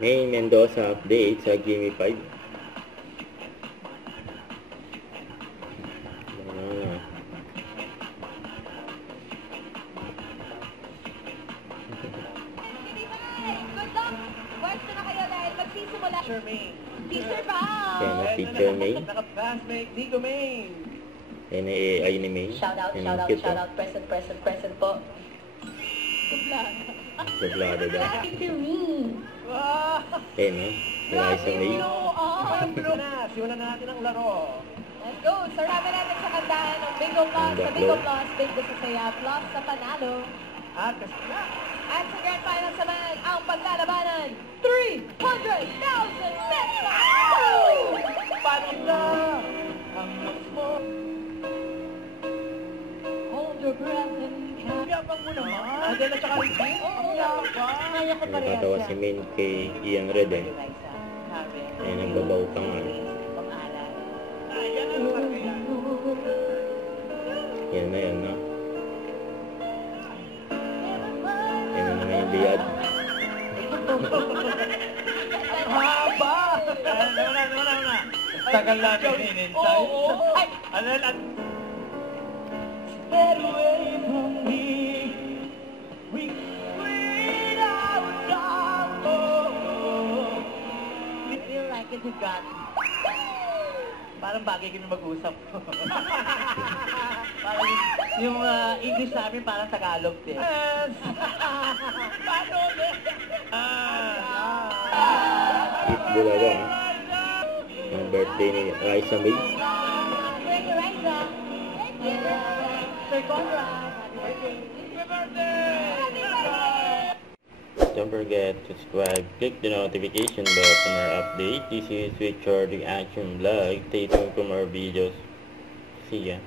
May Mendoza update sa Gimme 5. Good luck! Pwesto na kayo dahil magsisimula. Teacher Maine. Teacher ba? Kaya na Teacher May. Naka-classmate Nico Maine. Yan ay ni May. Shout out, Yan shout ang out, cute, shout oh. out. Present, present, present po. Sublado daw. Teacher me. Wow! Yan, no? Eliza May. Parang blue na. Simulan na natin ang laro. Let's go! Sarapin natin sa kantahan ng Bingo Plus, sa Bingo Plus, Bingo sa Saya, Plus sa Panalo. At kasi na. At sa Grand Final naman, ang paglalabanan, 300,000 pesos! Paano na? Ang notes mo. Hold your breath and count. Yabang mo naman. Adela tsaka Ricky? Oo, Ang yabang. kaya ko parehas Natatawa si yan. Min kay Ian Red, eh. Liza, Karen, Ayan ang babautang, eh. Pang-alan. Ayan ang talaga yan. Yan na yan, no? Yan na naman yung biyad. Haba! Ano. Tagal namin hinintay. Oo. Ay! Ano lang? Stay away from me. We clean our town. We feel like it's a gun. Parang bagay kami mag-usap. Parang yung English namin parang Tagalog din. Yes! Paano din? If Bulaga, no? Ang birthday ni Eliza May. Thank you, Liza. Thank you. Sir Conrad, happy birthday. Happy birthday. Don't forget to subscribe, click the notification bell for more update. This is Richard Reaction Vlog. Stay tuned for more videos. See ya.